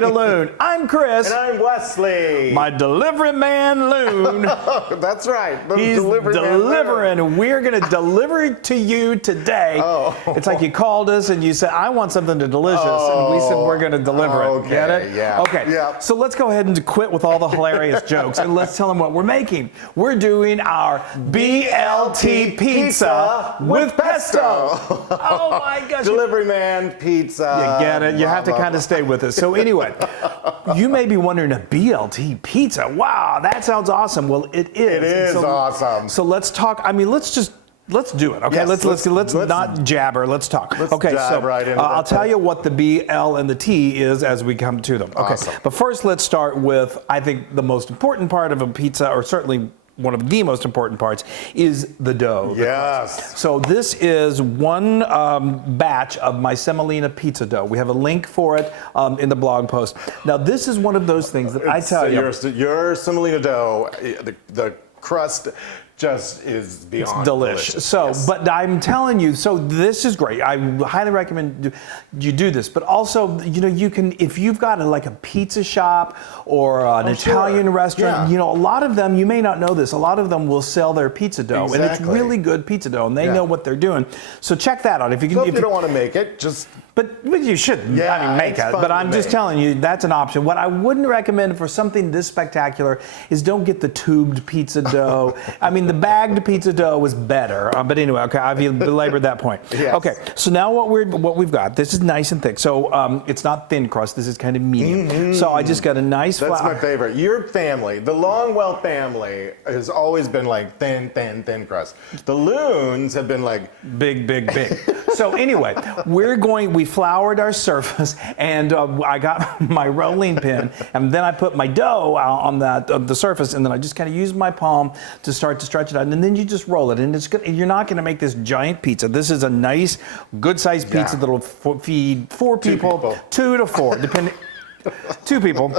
Meet a Loon. I'm Chris. And I'm Wesley. My delivery man, Loon. That's right. The He's delivering, and we're going to deliver it to you today. Oh. It's like you called us and you said, I want something delicious, and we said, we're going to deliver it. Okay, Get it? yeah. Okay, Yeah. so let's go ahead and quit with all the hilarious jokes, and let's tell them what we're making. We're doing our BLT pizza with pesto. Oh my gosh. Delivery man, pizza. You get it? You have to kind of stay with us. So anyway, you may be wondering, a BLT pizza. Wow, that sounds awesome. Well, it is. It is awesome. So let's talk. I mean, let's do it. Okay, Yes, let's not jabber. Let's talk. Okay, dive right into I'll that. tell you what the B, L, and the T is as we come to them. Okay, Awesome. but first let's start with, I think, the most important part of a pizza, or certainly one of the most important parts, is the dough. Yes. So this is one batch of my semolina pizza dough. We have a link for it in the blog post. Now this is one of those things that I tell you. Your semolina dough, the crust just is beyond delicious. So, Yes. but I'm telling you, so this is great. I highly recommend you do this. But also, you know, you can, if you've got like a pizza shop or an Italian restaurant, Yeah. you know, a lot of them, you may not know this, a lot of them will sell their pizza dough. And it's Exactly. really good pizza dough, and they Yeah. know what they're doing. So check that out. If you can, So if you don't want to make it, just but you shouldn't. Yeah, I mean, make it's it. fun But to I'm just make. telling you, that's an option. What I wouldn't recommend for something this spectacular is don't get the tubed pizza dough. I mean, the bagged pizza dough is better. But anyway, okay, I've belabored that point. Yes. Okay, so now what we've got, this is nice and thick. So it's not thin crust. This is kind of medium. So I just got a nice That's flour. my favorite. Your family, the Longwell family, has always been like thin crust. The Loons have been like Big. So anyway, we floured our surface, and I got my rolling pin, and then I put my dough on the surface, and then I just kind of used my palm to start to stretch it out, and then you just roll it, and it's good. You're not going to make this giant pizza. This is a nice, good-sized pizza Yeah. that'll feed 4 people, people. 2 to 4, depending. 2 people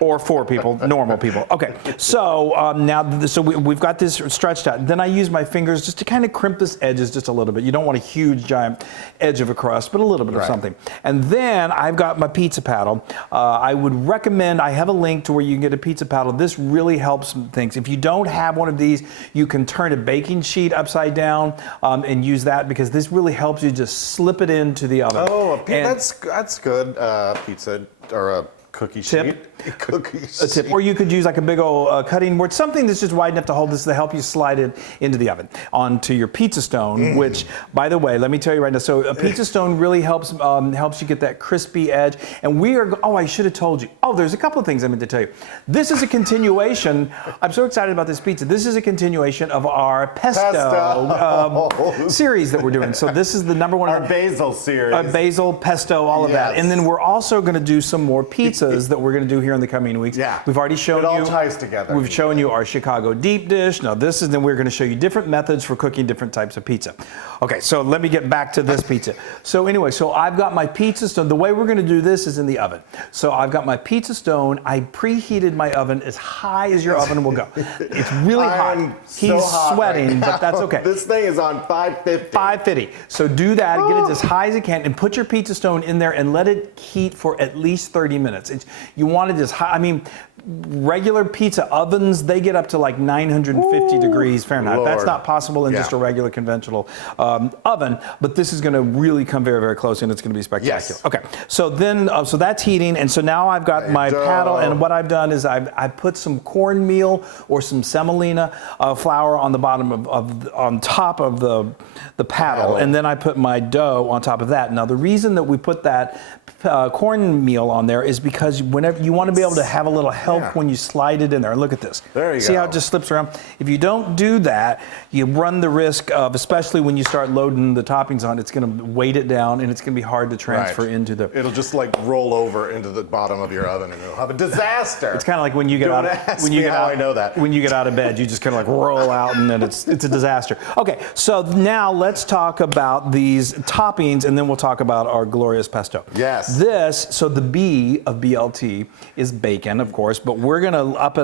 or 4 people, normal people. Okay, so we've got this stretched out. Then I use my fingers just to kind of crimp this edges just a little bit. You don't want a huge, giant edge of a crust, but a little bit of Right. something. And then I've got my pizza paddle. I would recommend, I have a link to where you can get a pizza paddle. This really helps things. If you don't have one of these, you can turn a baking sheet upside down and use that, because this really helps you just slip it into the oven. Oh, And- that's good. Pizza or a cookie Tip. sheet. Cookie a tip, or you could use like a big old cutting board, something that's just wide enough to hold this to help you slide it into the oven onto your pizza stone. Which, by the way, let me tell you right now. So a pizza stone really helps you get that crispy edge. And I should have told you. Oh, there's a couple of things I meant to tell you. This is a continuation. I'm so excited about this pizza. This is a continuation of our pesto series that we're doing. So this is the number one. Our basil series. Basil, pesto, all of that. Yes. And then we're also going to do some more pizzas that we're going to do here in the coming weeks. Yeah. We've already shown It all you. ties together. We've shown you our Chicago deep dish. Now then we're going to show you different methods for cooking different types of pizza. Okay, so let me get back to this pizza. So anyway, so I've got my pizza stone. The way we're going to do this is in the oven. So I've got my pizza stone. I preheated my oven as high as your oven will go. It's really hot. I'm He's so hot sweating, right but that's okay. This thing is on 550. 550. So do that, get it as high as you can, and put your pizza stone in there and let it heat for at least 30 minutes. You want it as high. I mean, regular pizza ovens, they get up to like 950 degrees Fahrenheit. Lord. That's not possible in just a regular conventional oven, but this is going to really come very, very close, and it's going to be spectacular. Yes. Okay, so then, so that's heating, and so now I've got my Dough. paddle, and what I've done is I've put some cornmeal or some semolina flour on the bottom on top of the paddle, and then I put my dough on top of that. Now the reason that we put that cornmeal on there is because whenever you want to be able to have a little help when you slide it in there. And look at this. There you See go. how it just slips around? If you don't do that, you run the risk of, especially when you start loading the toppings on, it's going to weight it down, and it's going to be hard to transfer into the. It'll just like roll over into the bottom of your oven, and it'll have a disaster. It's kind of like when you get Don't out. ask When you me get how out. I know that. When you get out of bed, you just kind of like roll out, and then it's a disaster. Okay, so now let's talk about these toppings, and then we'll talk about our glorious pesto. Yes. So the B of BLT is bacon, of course, but we're gonna up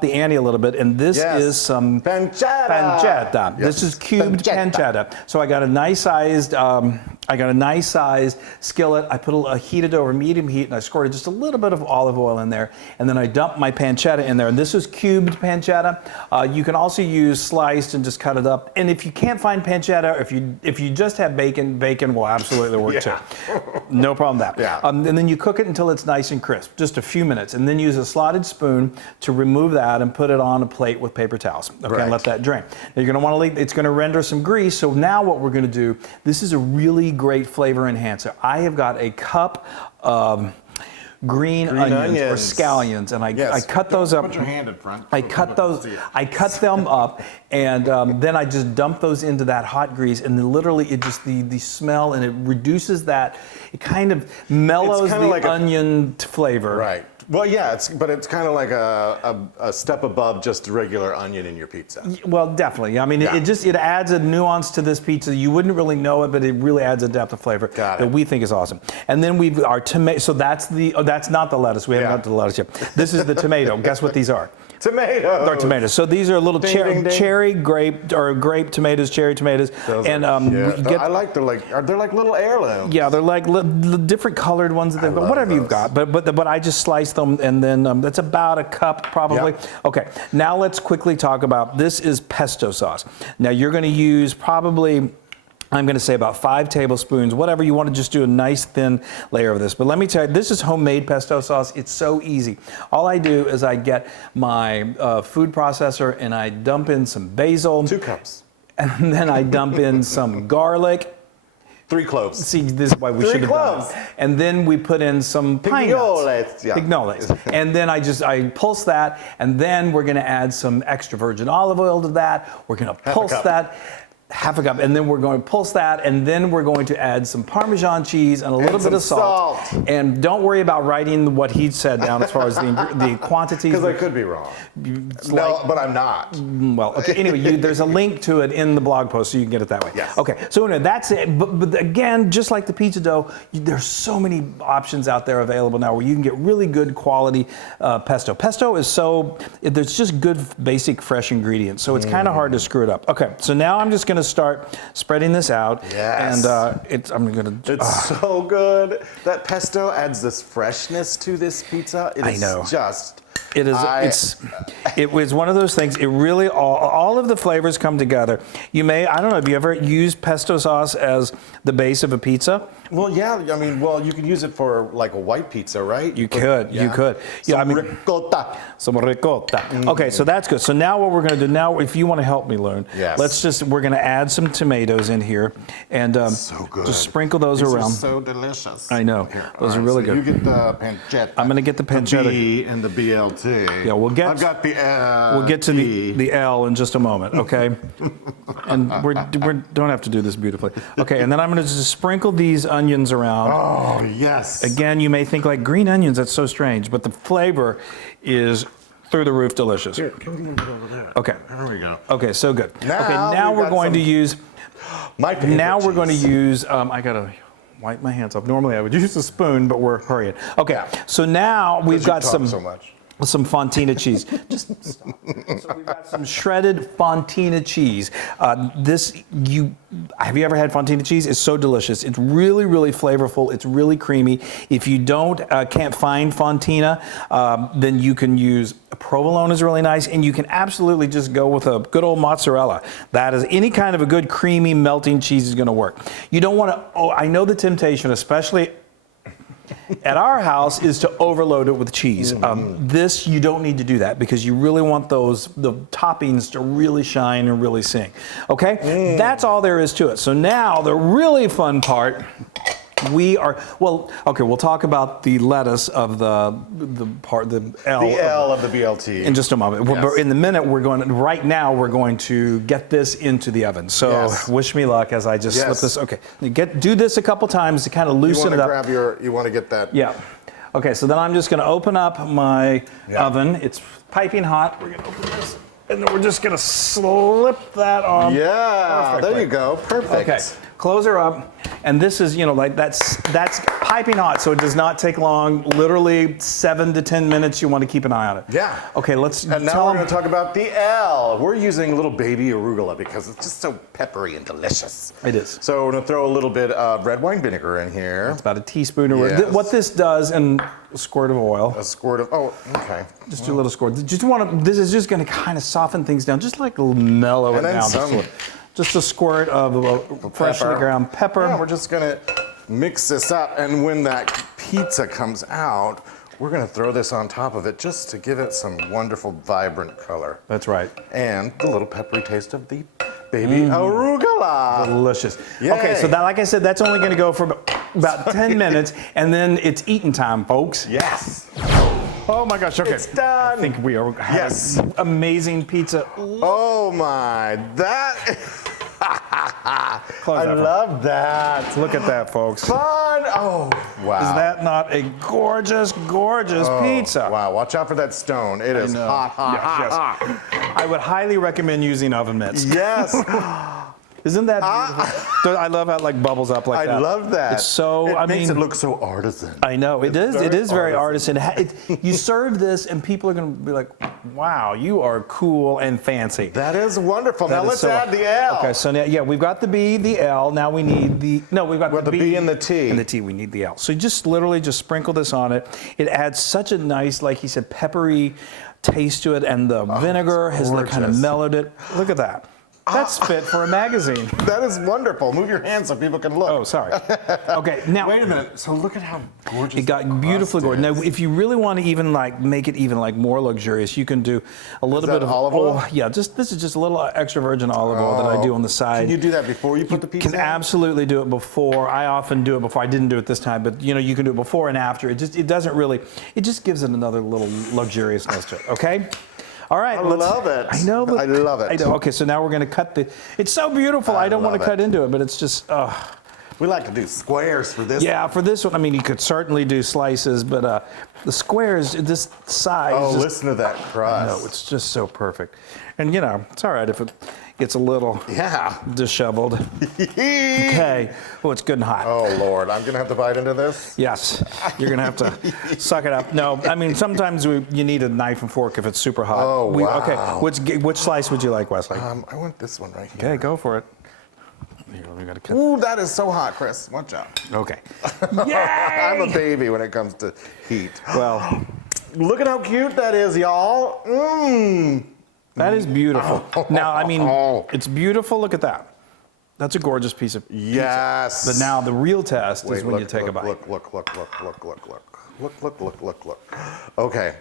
the ante a little bit, and this is some pancetta. pancetta. Yes. This is cubed Pancetta. pancetta. So I got a nice sized I got a nice size skillet. I put a heated over medium heat, and I squirted just a little bit of olive oil in there, and then I dumped my pancetta in there. And this is cubed pancetta. You can also use sliced and just cut it up. And if you can't find pancetta, if you just have bacon, bacon will absolutely work too. No problem with that. Yeah. And then you cook it until it's nice and crisp, just a few minutes, and then use a slotted spoon to remove that and put it on a plate with paper towels. Okay, and let that drain. Now you're going to want to leave. It's going to render some grease. So now what we're going to do. This is a really great flavor enhancer. I have got a cup of green onions or scallions, and I cut those up. Put your hand in front. I cut them up, and then I just dump those into that hot grease, and then literally it just the smell, and it reduces that. It kind of mellows the like onion flavor. Right. Well, yeah, but it's kind of like a step above just regular onion in your pizza. Well, definitely. I mean, it adds a nuance to this pizza. You wouldn't really know it, but it really adds a depth of flavor that we think is awesome. And then we've our tomato. So that's not the lettuce. We haven't got to the lettuce yet. This is the tomato. Guess what these are? Tomatoes. They're tomatoes. So these are little cherry grape tomatoes, cherry tomatoes. And I like they're like little heirlooms. Yeah, they're like different colored ones. But whatever you've got. But I just slice them, and then that's about a cup probably. Yep. Okay. Now let's quickly talk about this is pesto sauce. Now you're going to use probably. I'm going to say about 5 tablespoons, whatever you want to just do a nice thin layer of this. But let me tell you, this is homemade pesto sauce. It's so easy. All I do is I get my food processor and I dump in some basil. 2 cups. And then I dump in some garlic. 3 cloves. See, this is why we should have done it. And then we put in some pine nuts. Pignoles. And then I pulse that, and then we're going to add some extra virgin olive oil to that. We're going to pulse that. Half a cup, and then we're going to pulse that, and then we're going to add some Parmesan cheese and a little bit of salt. And don't worry about writing what he said down as far as the quantities. Because I could be wrong. No, but I'm not. Well, okay. Anyway, there's a link to it in the blog post, so you can get it that way. Yes. Okay. So anyway, that's it. But again, just like the pizza dough, there's so many options out there available now where you can get really good quality pesto. Pesto is there's just good basic fresh ingredients, so it's kind of hard to screw it up. Okay. So now I'm just going to start spreading this out. Yes. And I'm going to. It's so good. That pesto adds this freshness to this pizza. I know. It is. It was one of those things. It really all of the flavors come together. I don't know. Have you ever used pesto sauce as the base of a pizza? Well, yeah. I mean, you can use it for like a white pizza, right? You could. Yeah, ricotta. Some ricotta. Okay, so that's good. So now what we're going to do now, if you want to help me learn, we're going to add some tomatoes in here, and so good. Just sprinkle those around. These are so delicious. I know. Those are really good. You get the pancetta. I'm going to get the pancetta. The B and the BLT. Yeah, I've got the we'll get to the L in just a moment, okay? And we don't have to do this beautifully. Okay, and then I'm going to just sprinkle these onions around. Oh, yes. Again, you may think like green onions, that's so strange, but the flavor is through the roof delicious. Here, can we get over there? Okay. There we go. Okay, so good. Now we're going to use my favorite Now we're cheese. going to use I got to wipe my hands off. Normally I would use a spoon, but we're hurrying. Okay. So now we've got some Fontina cheese. So we've got some shredded Fontina cheese. Have you ever had Fontina cheese? It's so delicious. It's really, really flavorful. It's really creamy. If you can't find Fontina, then you can use provolone is really nice, and you can absolutely just go with a good old mozzarella. That is any kind of a good creamy melting cheese is going to work. You don't want to. Oh, I know the temptation, especially at our house, is to overload it with cheese. This, you don't need to do that because you really want the toppings to really shine and really sing. Okay? That's all there is to it. So now the really fun part, we'll talk about the lettuce of the L. The L of the BLT. In just a moment. Yes. But in the minute, right now we're going to get this into the oven. So wish me luck as I just slip this. Okay. Do this a couple times to kind of loosen it up. You want to get that. Yeah. Okay, so then I'm just going to open up my oven. It's piping hot. We're going to open this, and then we're just going to slip that on. Yeah, there you go. Perfect. Okay, close her up. And this is, like that's piping hot, so it does not take long. Literally 7 to 10 minutes. You want to keep an eye on it. Yeah. Okay, let's And now tell we're them. going to talk about the L. We're using little baby arugula because it's just so peppery and delicious. It is. So we're going to throw a little bit of red wine vinegar in here. It's about a teaspoon or Yes. what this does, and a squirt of oil. A squirt of, oh, okay. Just do a little squirt. Just want to. This is just going to kind of soften things down, just like mellow it And then down. some. Just a squirt of freshly Pepper. ground pepper. Yeah, we're just going to mix this up. And when that pizza comes out, we're going to throw this on top of it just to give it some wonderful, vibrant color. That's right. And the little peppery taste of the baby arugula. Delicious. Yay. Okay, so that, like I said, that's only going to go for about 10 minutes, and then it's eating time, folks. Yes. Oh my gosh. Okay. It's done. I think we are having Yes. amazing pizza. Oh my, that. Close I that. love that. Look at that, folks. Fun. Oh, wow. Is that not a gorgeous, gorgeous pizza? Wow, watch out for that stone. It is know. hot, hot, Yes, hot, yes. hot. I would highly recommend using oven mitts. Yes. Isn't that beautiful? I love how it like bubbles up like that. I love that. It's so, it I makes mean, it look so artisan. I know, it is. very It is very artisan. artisan. You serve this and people are going to be like, wow, you are cool and fancy. That is wonderful. That Now is let's so- add the L. Okay, so now, yeah, we've got the B, the L. Now we need the, no, we've got Well, the B and the T. And the T, we need the L. So you just literally just sprinkle this on it. It adds such a nice, like he said, peppery taste to it, and the vinegar has like kind of gorgeous. mellowed it. Look at that. That's fit for a magazine. That is wonderful. Move your hands so people can look. Oh, sorry. Okay, now. Wait a minute. So look at how gorgeous It got the beautifully crust gorgeous. Now, is. if you really want to even like make it even like more luxurious, you can do a little that bit of olive oil? Yeah, just this is just a little extra virgin olive oil that I do on the side. Can you do that before you put the pizza Can in? absolutely do it before. I often do it before. I didn't do it this time, but you know you can do it before and after. It doesn't really. It just gives it another little luxuriousness to it. Okay. All right. I love it. I know. I love it. I know. Okay, so now we're going to cut the. It's so beautiful. I don't want love to cut it. into it, but it's just. We like to do squares for this. Yeah, for this one, I mean, you could certainly do slices, but the squares, this size. Oh, just, listen to that crust. no, it's just so perfect. And you know, it's all right if it gets a little Yeah. disheveled. Okay. Oh, it's good and hot. Oh, Lord. I'm going to have to bite into this? Yes, you're gonna have to suck it up. No, I mean sometimes you need a knife and fork if it's super hot. Oh, wow. Okay, which slice would you like, Wesley? I want this one right here. Okay, go for it. Here, we gotta cut. Ooh, that is so hot, Chris. Watch out. Okay. I'm a baby when it comes to heat. Well, Look at how cute that is, y'all. Mmm. that is beautiful. Now, I mean, it's beautiful. Look at that. That's a gorgeous piece of pizza. Yes. But now the real test Wait, is when look, you take look, a bite. Look. Okay.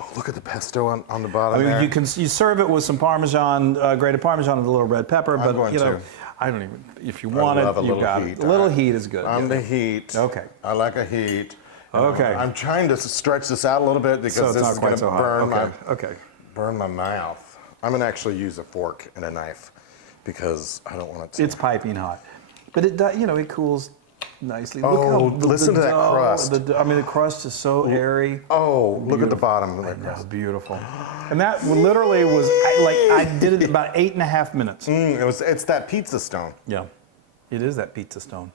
Oh, look at the pesto on the bottom I mean, there. you serve it with some Parmesan, grated Parmesan and a little red pepper. But going you know, to. I don't even. If you want love a it, you little got heat. it. A little heat is good. I'm Yeah. the heat. Okay. I like a heat. Okay. I'm trying to stretch this out a little bit because So it's this not is quite going to so hot. burn Okay. burn my mouth. I'm going to actually use a fork and a knife because I don't want it to. It's piping hot, but it does. You know, it cools nicely. Oh, listen to that dough- crust. I mean, the crust is so airy. Oh, look at the bottom of that Yeah, crust. beautiful. And that literally was I did it in about 8.5 minutes. It's that pizza stone. Yeah, it is that pizza stone.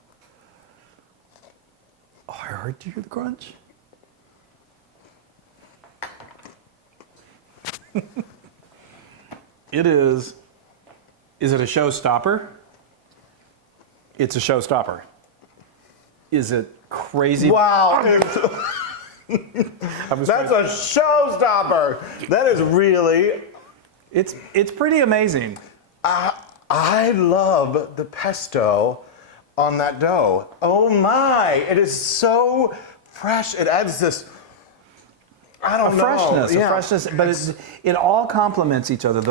Oh, I heard. Do you hear the crunch? It is. Is it a showstopper? It's a showstopper. Is it crazy? Wow. I was That's a showstopper. That is really. It's pretty amazing. I love the pesto on that dough. Oh my! It is so fresh. It adds this. I don't know. Freshness, Yeah. a freshness, but it all complements each other.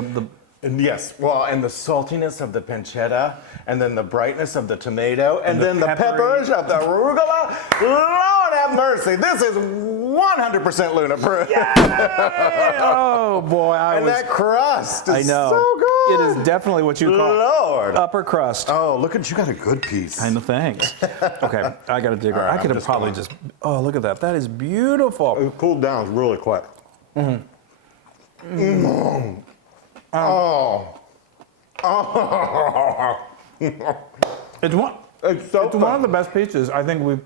And yes, well, and the saltiness of the pancetta, and then the brightness of the tomato, and then the peppery- peppers of the arugula. Lord have mercy, this is 100% Luna proof. Oh boy, And that crust is I know. so good. It is definitely what you call Lord. upper crust. Oh, look at you got a good piece. I know, thanks. Okay, I got to dig. right, I could I'm have probably just just. Oh, look at that. That is beautiful. It cooled down really quick. Oh. It's one. It's so It's one of the best pizzas I think we've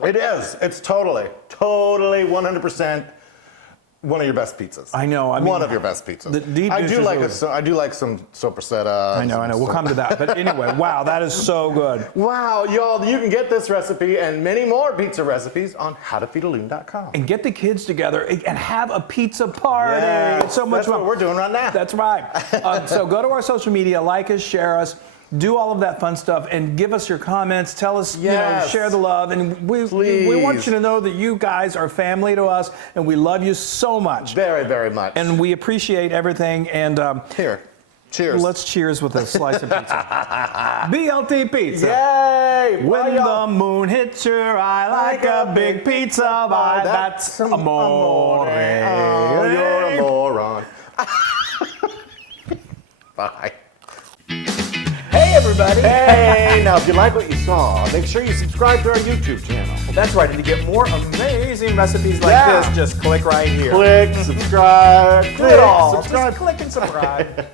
It is. It's totally 100% one of your best pizzas. I know. I mean, one of your best pizzas. the deep I dish do is like really- I do like some sopressata. I know. We'll come to that. But anyway, wow, that is so good. Wow, y'all! You can get this recipe and many more pizza recipes on howtofeedaloon.com. And get the kids together and have a pizza party. Yes, It's so much that's fun. what we're doing right now. That's right. So go to our social media, like us, share us, do all of that fun stuff, and give us your comments. Tell us, Yes. share the love. And we want Please. you to know that you guys are family to us, and we love you so much. Very, very much. And we appreciate everything. And Here, cheers. let's cheers with a slice of pizza. BLT Pizza. Yay! When Bye, y'all. the moon hits your eye like a big pizza pie, that's amore. Oh, you're a moron. Bye. Hey, everybody. Hey, now if you like what you saw, make sure you subscribe to our YouTube channel. That's right. And to get more amazing recipes like Yeah. this, just click right here. Click, subscribe, Do it all. subscribe. Just click and subscribe.